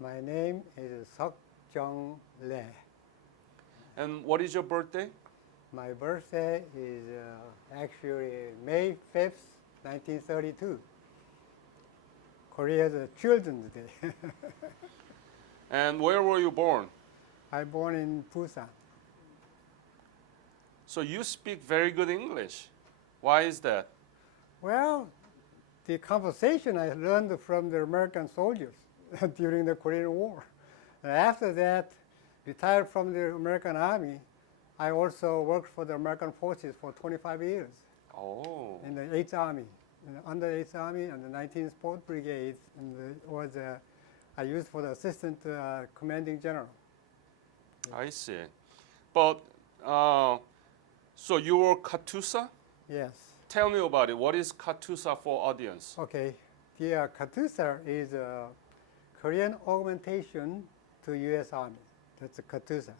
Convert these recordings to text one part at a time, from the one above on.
My name is Chong Nae. And what is your birthday? My birthday is actually May 5th, 1932. Korea's Children's Day. And where were you born? I born in Busan. So you speak very good English. Why is that? Well, the conversation I learned from the American soldiers during the Korean War. And after that, retired from the American Army, I also worked for the American forces for 25 years Oh. in the 8th Army, under 8th Army and the 19th Sport Brigade, and I used for the assistant commanding general. I see. But so you were Katusa? Yes. Tell me about it. What is Katusa for audience? Okay. The Katusa is a Korean augmentation to U.S. Army. That's a Katusa.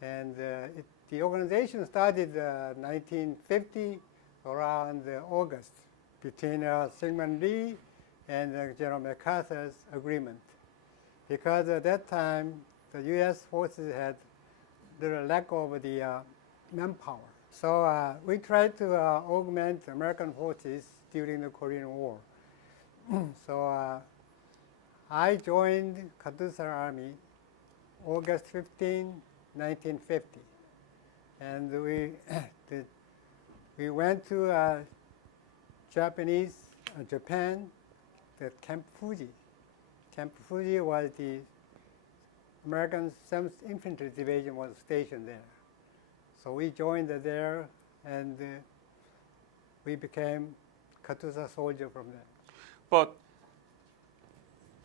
And the organization started 1950 around August between Syngman Rhee and General MacArthur's agreement. Because at that time, the U.S. forces had little lack of the manpower. So we tried to augment American forces during the Korean War. So I joined Katusa Army August 15, 1950. And we went to Japan, the Camp Fuji. Camp Fuji was the American 7th Infantry Division was stationed there. So we joined there, and we became Katusa soldier from there. But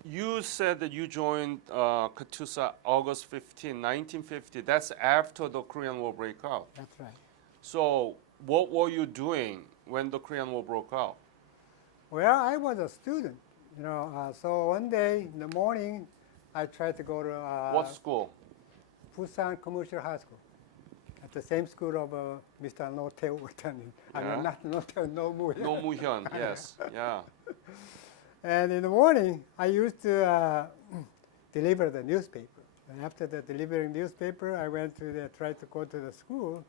you said that you joined Katusa August 15, 1950. That's after the Korean War broke out. That's right. So what were you doing when the Korean War broke out? Well, I was a student, so one day in the morning, I tried to go to What school? Busan Commercial High School, at the same school of Mr. No Tae attending. I Yeah. mean, not No Tae, No Mu. No Mu-hyun, yes, yeah. And in the morning, I used to deliver the newspaper. And after the delivering newspaper, I went to tried to go to the school,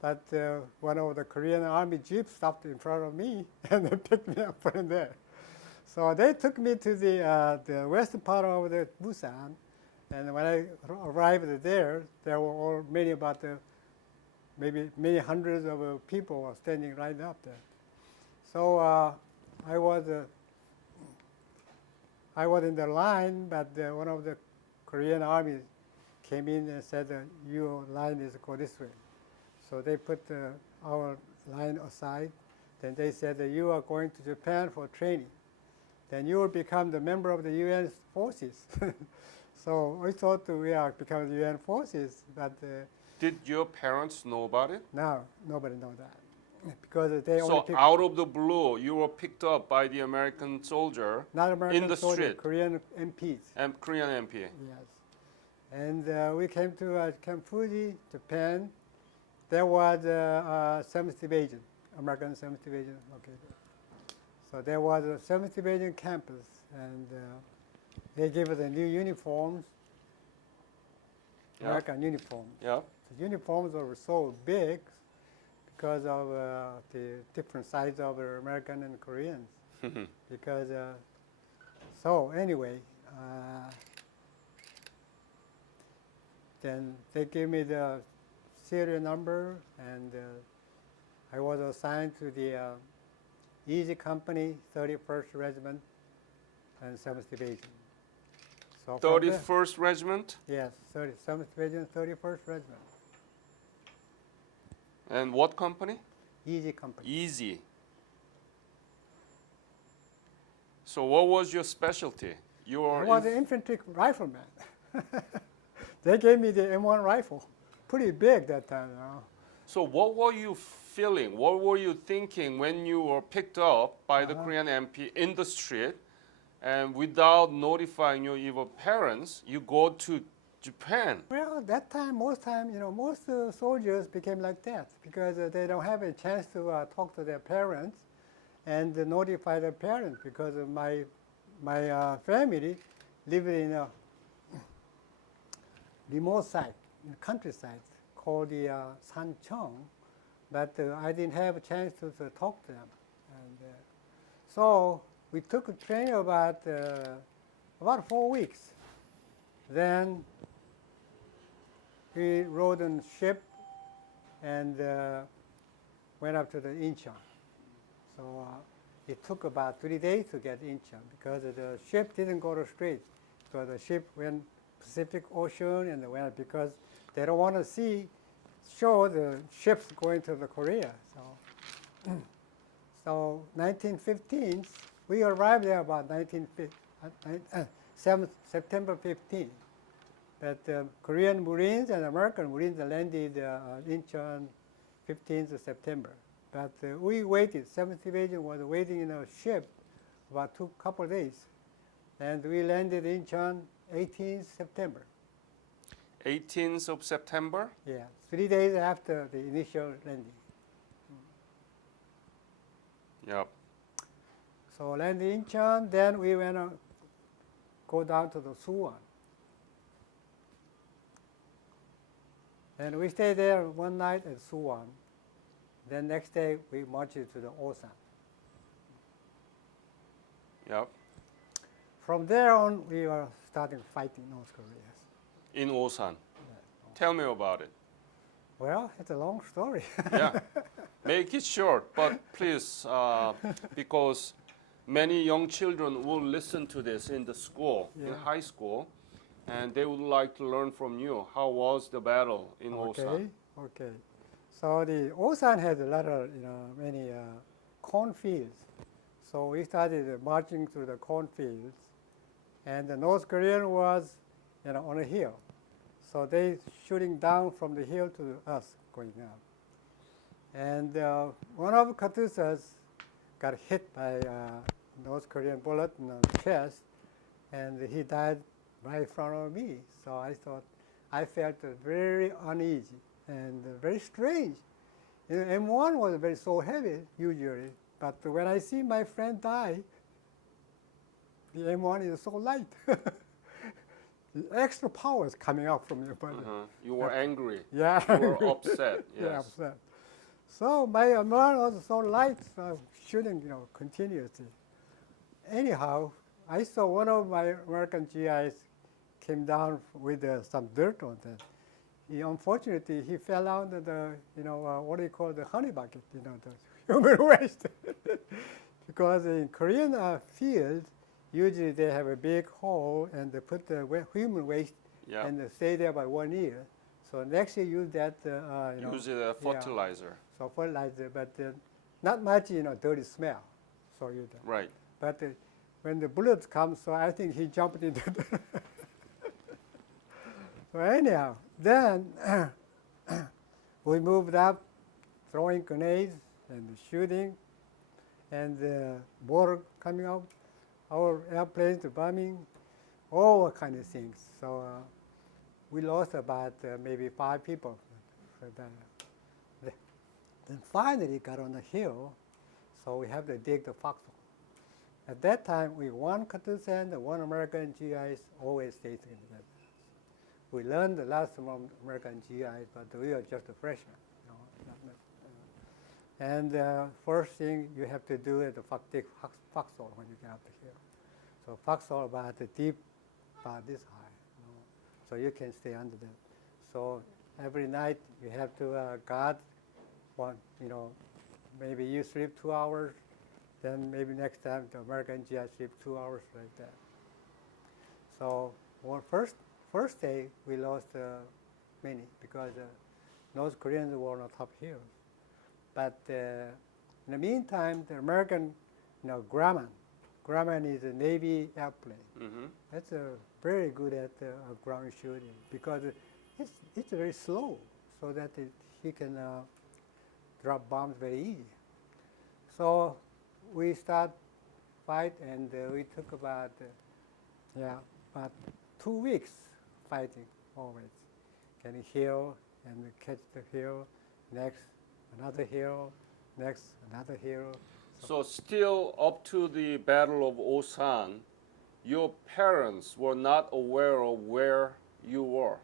but one of the Korean Army jeeps stopped in front of me and they picked me up from there. So they took me to the western part of the Busan, and when I arrived there were maybe many hundreds of people were standing right up there. So I was in the line, but one of the Korean army came in and said, your line is go this way. So they put our line aside. Then they said that you are going to Japan for training. Then you will become the member of the UN forces. So we thought we are becoming the UN forces, but Did your parents know about it? now nobody knows that. Because they only So pick, out of the blue, you were picked up by the American soldier not American in the soldiers, street. Korean MPs. and Korean MP. Yes. And we came to Camp Fuji, Japan. There was a 7th Division, American 7th Division located. So there was a 7th Division campus, and they gave us the new uniforms, Yeah. American uniforms. Yeah. The uniforms were so big because of the different size of American and Koreans. Because so anyway, then they gave me the serial number, and I was assigned to the Easy Company, 31st Regiment, and 7th Division. So from there- 31st Regiment. yes, 7th Division, 31st Regiment, And what company? Easy Company. Easy. So what was your specialty? You I were was an infantry rifleman. They gave me the M1 rifle, pretty big that time. So what were you feeling? What were you thinking when you were picked up by the Korean MP in the street, and without notifying your evil parents, you go to Japan? Well, that time, most soldiers became like that because they don't have a chance to talk to their parents and notify their parents, because my family lived in remote site, in the countryside, called the Sancheong, but I didn't have a chance to talk to them. And so we took a train about 4 weeks. Then we rode on ship and went up to the Incheon. So it took about 3 days to get Incheon because the ship didn't go to straight. So the ship went Pacific Ocean and went because they don't want to show the ships going to the Korea. So 1915, we arrived there about September 15. But Korean Marines and American Marines landed in Incheon 15th of September. But we waited. 7th Division was waiting in a ship about couple of days. And we landed in Incheon 18th September. 18th of September? Yeah, 3 days after the initial landing. Yep. So landed in Incheon, then we went go down to the Suwon. And we stayed there one night at Suwon. Then next day we marched to the Osan. Yep. From there on, we were starting fighting North Korea. In Osan. Yeah. Tell me about it. Well, it's a long story. Yeah. Make it short, but please, because many young children will listen to this in the school, in Yeah. high school, and they would like to learn from you. How was the battle in Osan? Okay. So the Osan had a lot of, many cornfields. So we started marching through the cornfields, and the North Korean was, on a hill. So they shooting down from the hill to us going up. And one of Katusas got hit by a North Korean bullet in the chest, and he died right in front of me. So I felt very uneasy and very strange. M1 was so heavy usually, but when I see my friend die, the M1 is so light. The extra power is coming out from your body. You were angry. Yeah. You were upset. Yes. Yeah, upset. So my M1 was so light, so I was shooting, continuously. Anyhow, I saw one of my American GIs came down with some dirt on that. Unfortunately, he fell out of the, what do you call the honey bucket, the human waste. Because in Korean field, usually they have a big hole and they put the human waste Yeah. and they stay there by 1 year. So next year use that, Use it as fertilizer. so fertilizer, but not much, dirty smell. So you don't. Right. But when the bullets come, so I think he jumped into the. So anyhow, then we moved up, throwing grenades and shooting, and water coming out, our airplanes bombing, all kind of things. So we lost about maybe 5 people. Then finally got on the hill, so we have to dig the foxhole. At that time, we one Katusa and one American GIs always stayed together. We learned a lot from American GIs, but we are just a freshman. And first thing you have to do is to dig foxhole when you get up the hill. So foxhole about deep, about this high, so you can stay under them. So every night you have to guard one, maybe you sleep 2 hours, then maybe next time the American GI sleep 2 hours like that. So first day we lost many because North Koreans were on the top hill. But in the meantime, the American, Grumman is a Navy airplane. Mm-hmm. That's very good at ground shooting because it's very slow, so that he can drop bombs very easy. So we start fight, and we took about 2 weeks fighting always. Getting hill and catch the hill, next another hill, next another hill. So still up to the Battle of Osan, your parents were not aware of where you were.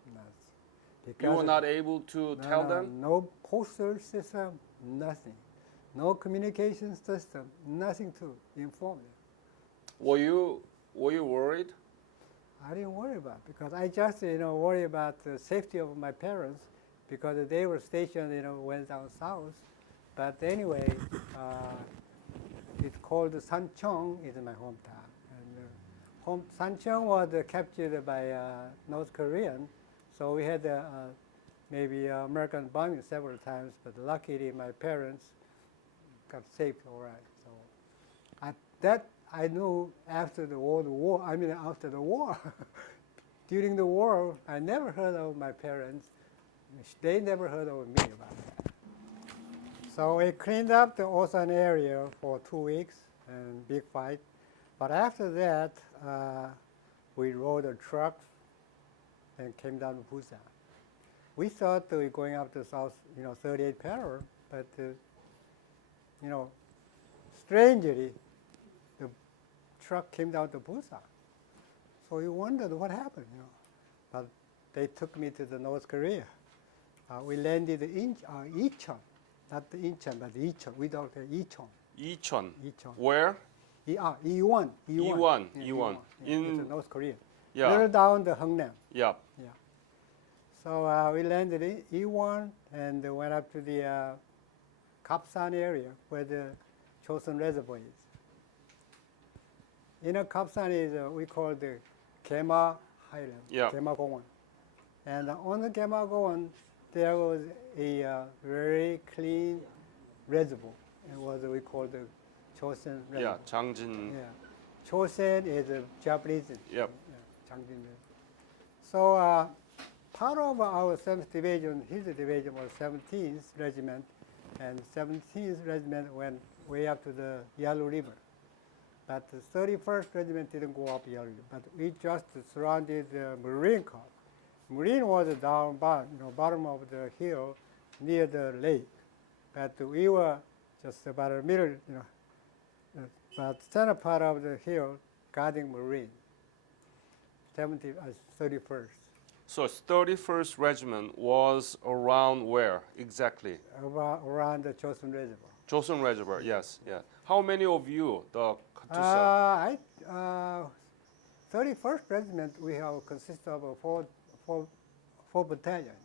You were not able to tell them? No postal system, nothing. No communication system, nothing to inform them. Were you worried? I didn't worry about it because I just worry about the safety of my parents because they were stationed went down south. But anyway, it's called Sancheong, is my hometown. And Sancheong was captured by North Korean, so we had maybe American bombing several times. But luckily, my parents got saved all right. So I knew after the war. I mean, after the war. During the war, I never heard of my parents. They never heard of me about that. So we cleaned up the Osan area for 2 weeks and big fight. But after that, we rode a truck and came down to Busan. We thought we were going up to South, 38 parallel, but strangely, the truck came down to Busan. So we wondered what happened, But they took me to the North Korea. We landed in Icheon, not the Incheon, but Icheon. We don't say Icheon. Icheon. Icheon. Where? Iwon. Iwon. Yeah, Iwon. In it's North Korea. Yeah. Little down the Hungnam. Yeah. Yeah. So we landed in Iwon and went up to the Kapsan area where the Chosun Reservoir is. Kapsan is we call the Gema Highland, Yeah. Gema Gongwon. And on the Gema Gongwon, there was a very clean reservoir. It was we call the Chosun Reservoir. Yeah. Changjin. Yeah. Chosen is a Japanese. Yep. Yeah, Changjin Reservoir. So part of our 7th Division, his division was 17th Regiment, and 17th Regiment went way up to the Yalu River. But the 31st Regiment didn't go up Yalu River, but we just surrounded the Marine Corps. Marine was down bottom of the hill near the lake, but we were just about a middle, about center part of the hill guarding Marine. 31st. So 31st Regiment was around where exactly? Around the Chosun Reservoir. Joseon Reservoir. Yes. Yeah. How many of you, the Katusa? 31st Regiment, we have consist of four battalions.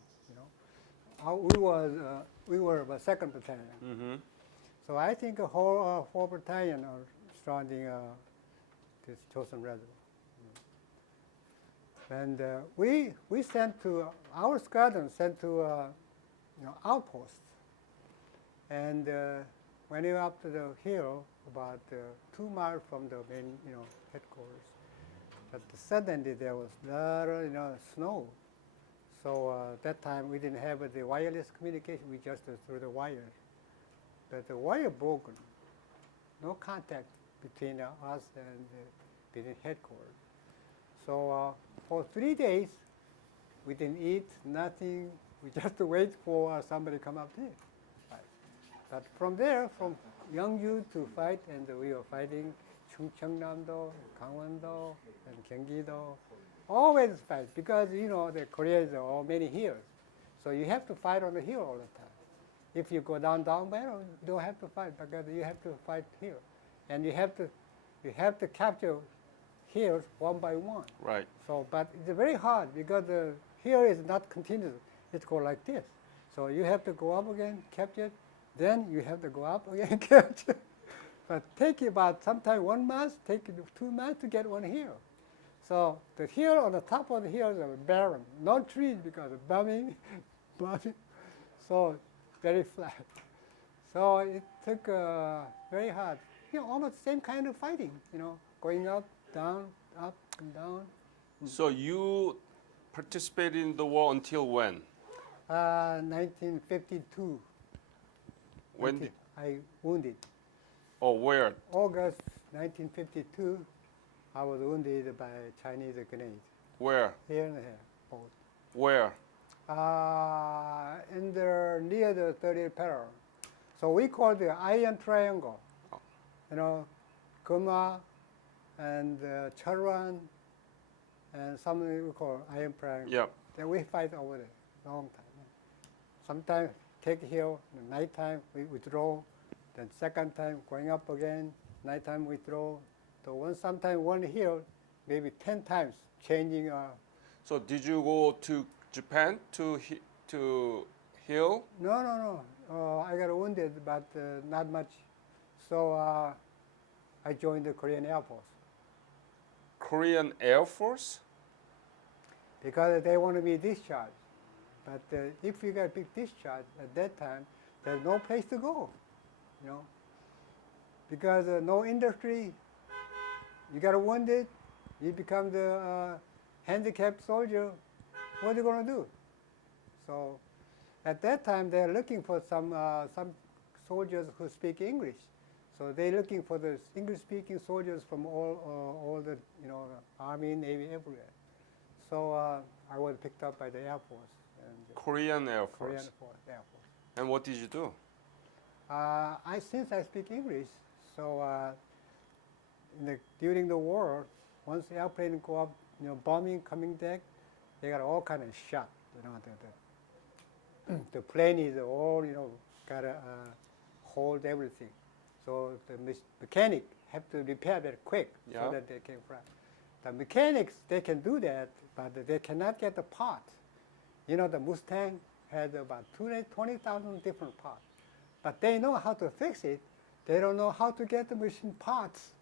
We were about 2nd Battalion. Mm-hmm. So I think a whole 4 battalion are surrounding this Chosun Reservoir. And we sent to our squadron sent to outposts. And when we were up to the hill, about 2 miles from the main headquarters, but suddenly there was a lot of snow. So that time we didn't have the wireless communication. We just through the wire. But the wire broken. No contact between us and between headquarters. So for 3 days, we didn't eat, nothing. We just wait for somebody to come up here. Right. But from there, from Yeongju to fight, and we were fighting Chungcheongnam-do, Gangwon-do, and Gyeonggi-do. Always fight, because the Korea is all many hills. So you have to fight on the hill all the time. If you go down battle, you don't have to fight, because you have to fight here. And you have to capture hills one by one. Right. So, but it's very hard because the hill is not continuous. It's go like this. So you have to go up again, capture it. Then you have to go up again, capture. But take about sometime 1 month, take 2 months to get one hill. So the hill on the top of the hill is barren, no trees because of bombing. So very flat. So it took very hard. Almost the same kind of fighting. Going up, down, up and down. So you participated in the war until when? 1952. When? I wounded. Oh, where? August 1952, I was wounded by Chinese grenade. Where? Here and here, both. Where? Near the 30th parallel. So we call the iron triangle. Guma and Cheolwan and something we call iron triangle. Yep. Then we fight over there. long time. Sometimes take hill, nighttime we withdraw, then second time going up again, nighttime withdraw. So sometimes one hill, maybe 10 times changing. So did you go to Japan to heal? No. I got wounded, but not much. So I joined the Korean Air Force. Korean Air Force? Because they want to be discharged. But if you get big discharge at that time, there's no place to go, because no industry. You got wounded, you become the handicapped soldier. What are you going to do? So at that time, they're looking for some soldiers who speak English. So they're looking for the English-speaking soldiers from all the Army, Navy, everywhere. So I was picked up by the Air Force. Korean Air Force. Korean Air Force. And what did you do? Since I speak English, so during the war, once the airplane go up, bombing coming back, they got all kind of shot. The plane is all got to hold everything. So the mechanic have to repair that quick so that they can fly. The mechanics, they can do that, but they cannot get the part. The Mustang had about 20,000 different parts. But they know how to fix it. They don't know how to get the machine parts.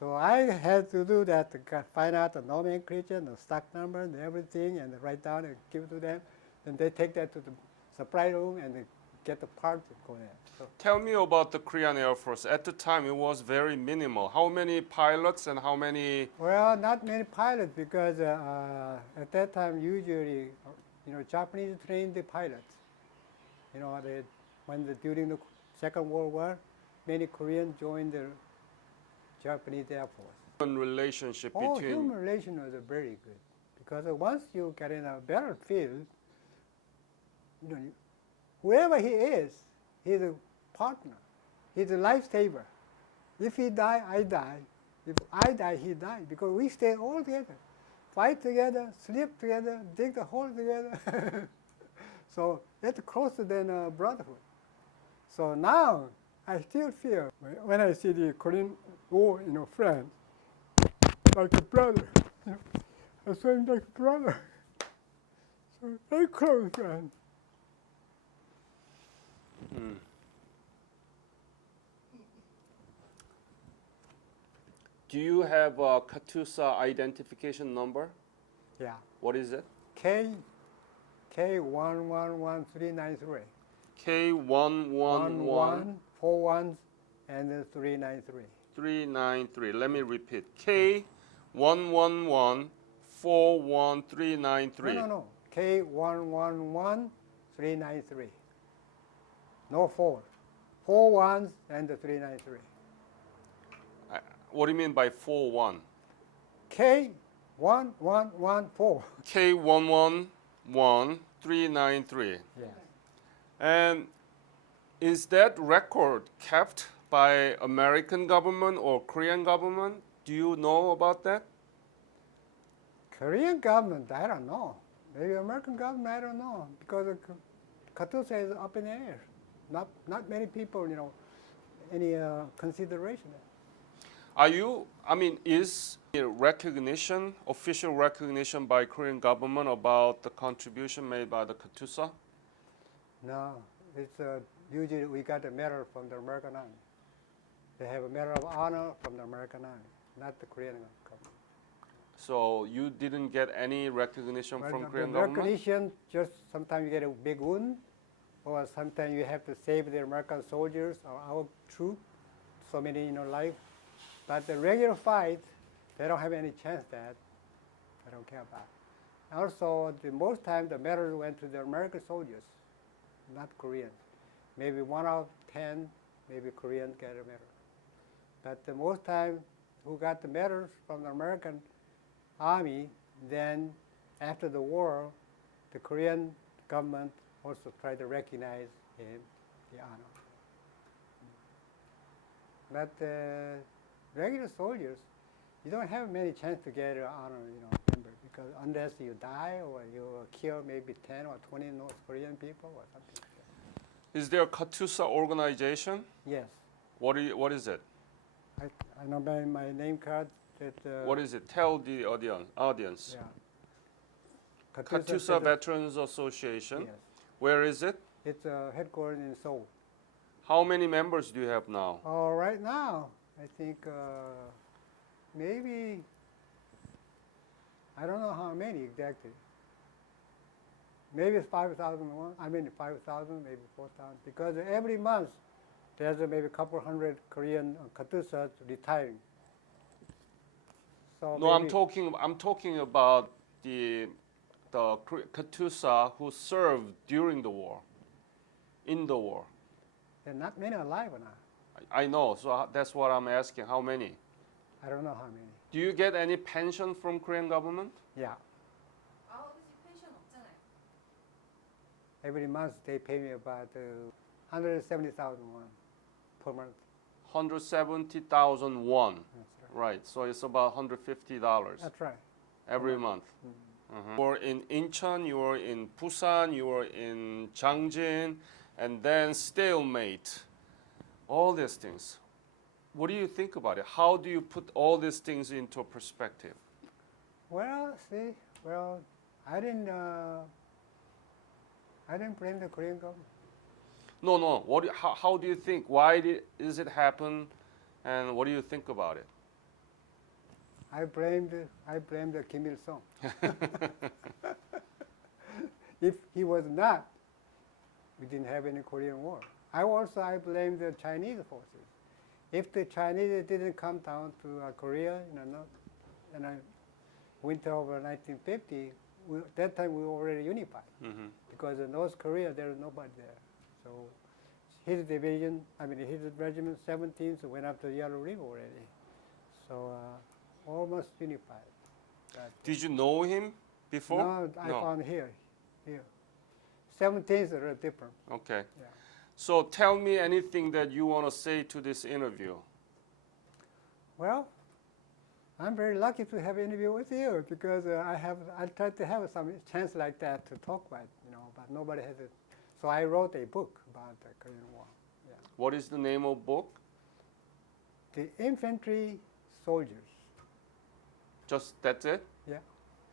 So I had to do that to find out the nomenclature, the stock number, and everything, and write down and give it to them. Then they take that to the supply room and they get the parts and go there. So Tell me about the Korean Air Force. At the time, it was very minimal. How many pilots and how many? Well, not many pilots because at that time, usually, Japanese trained the pilots. During the Second World War, many Koreans joined the Japanese Air Force. Human relationship between. Human relation was very good because once you get in a battlefield, whoever he is, he's a partner. He's a lifesaver. If he die, I die. If I die, he dies because we stay all together. Fight together, sleep together, dig the hole together. So it's closer than brotherhood. So now I still feel when I see the Korean War, friends, like a brother. I saw him like a brother. So very close friends. Do you have a Katusa identification number? Yeah. What is it? K111393. K111 4 ones and then 393. 393. Let me repeat. K111 41393. No. K111393. No 4. 4 ones and the 393. What do you mean by 41? K1114. K111 393. Yes. And is that record kept by American government or Korean government? Do you know about that? Korean government, I don't know. Maybe American government, I don't know. Because Katusa is up in the air. Not many people, any consideration. Is recognition, official recognition by Korean government about the contribution made by the Katusa? No, it's usually we got a medal from the American Army. They have a medal of honor from the American Army, not the Korean government. So you didn't get any recognition from Korean the government? Recognition, just sometimes you get a big wound, or sometimes you have to save the American soldiers or our troops, so many life. But the regular fight, they don't have any chance that. I don't care about. Also, most time the medal went to the American soldiers, not Koreans. Maybe 1 out of 10, maybe Koreans get a medal. But the most time, who got the medals from the American Army, then after the war, the Korean government also tried to recognize him, the honor. But regular soldiers, you don't have many chance to get an honor, member because unless you die or you kill maybe 10 or 20 North Korean people or something like that. Is there a Katusa organization? Yes. What is it? I know by my name card that. What is it? Tell the audience. Yeah. Katusa Veterans Association. Yes. Where is it? It's headquartered in Seoul. How many members do you have now? Oh, right now, I think maybe, I don't know how many exactly. Maybe it's 5,001. I mean 5,000, maybe 4,000. Because every month there's maybe a couple hundred Korean Katusas retiring. So No, I'm maybe- talking about the Katusa who served during the war, in the war. there are not many alive now. I know, so that's what I'm asking. How many? I don't know how many. Do you get any pension from Korean government? Yeah. 아버지 펜션 없잖아요. Every month they pay me about 170,000 won per month. 170,000 won. That's right. Right, so it's about $150 That's right. every month. You were in Incheon, you were in Busan, you were in Changjin, and then stalemate. All these things. What do you think about it? How do you put all these things into perspective? Well, see, I didn't blame the Korean government. No. How do you think? Why does it happen? And what do you think about it? I blamed Kim Il Sung. If he was not, we didn't have any Korean War. I blamed the Chinese forces. If the Chinese didn't come down to Korea, in the winter of 1950, that time we were already unified. Because in North Korea there was nobody there. So his division, his regiment 17th went up to the Yellow River already. So almost unified. Did you know him before? No, I found here. 17th is a little different. Okay. Yeah. So tell me anything that you want to say to this interview. Well, I'm very lucky to have an interview with you because I tried to have some chance like that to talk about, but nobody has it. So I wrote a book about the Korean War. Yeah. What is the name of book? The infantry soldiers. Just that's it? Yeah.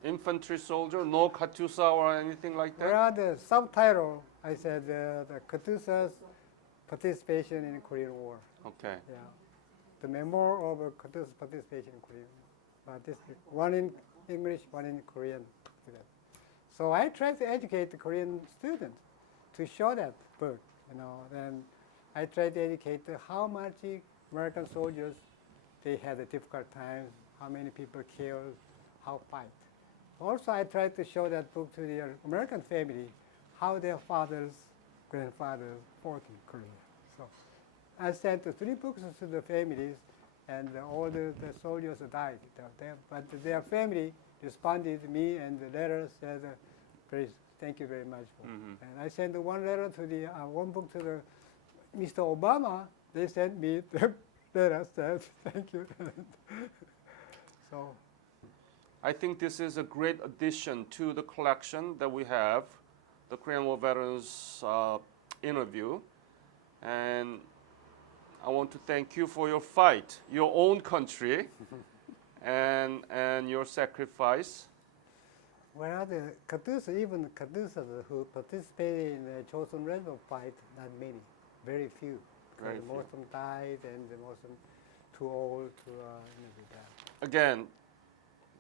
Infantry soldier, no Katusa or anything like that? Well, the subtitle, I said the Katusa's participation in the Korean War. Okay. Yeah. The memoir of Katusa's participation in Korean War. But this one in English, one in Korean. So I tried to educate the Korean students to show that book, Then I tried to educate how much American soldiers, they had a difficult times, how many people killed, how fight. Also, I tried to show that book to the American family, how their fathers, grandfathers fought in Korea. So I sent 3 books to the families, and all the soldiers died. But their family responded to me, and the letter said, thank you very much. And I sent one letter to one book to the Mr. Obama. They sent me the letter said, thank you. So. I think this is a great addition to the collection that we have, the Korean War Veterans interview. And I want to thank you for your fight, your own country, and your sacrifice. Well, the Katusa, even the Katusas who participated in the Chosun Rebel fight, not many, very few. Very Because most of them died, and most of them too old to be there. Again,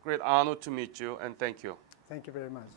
great honor to meet you, and thank you. Thank you very much.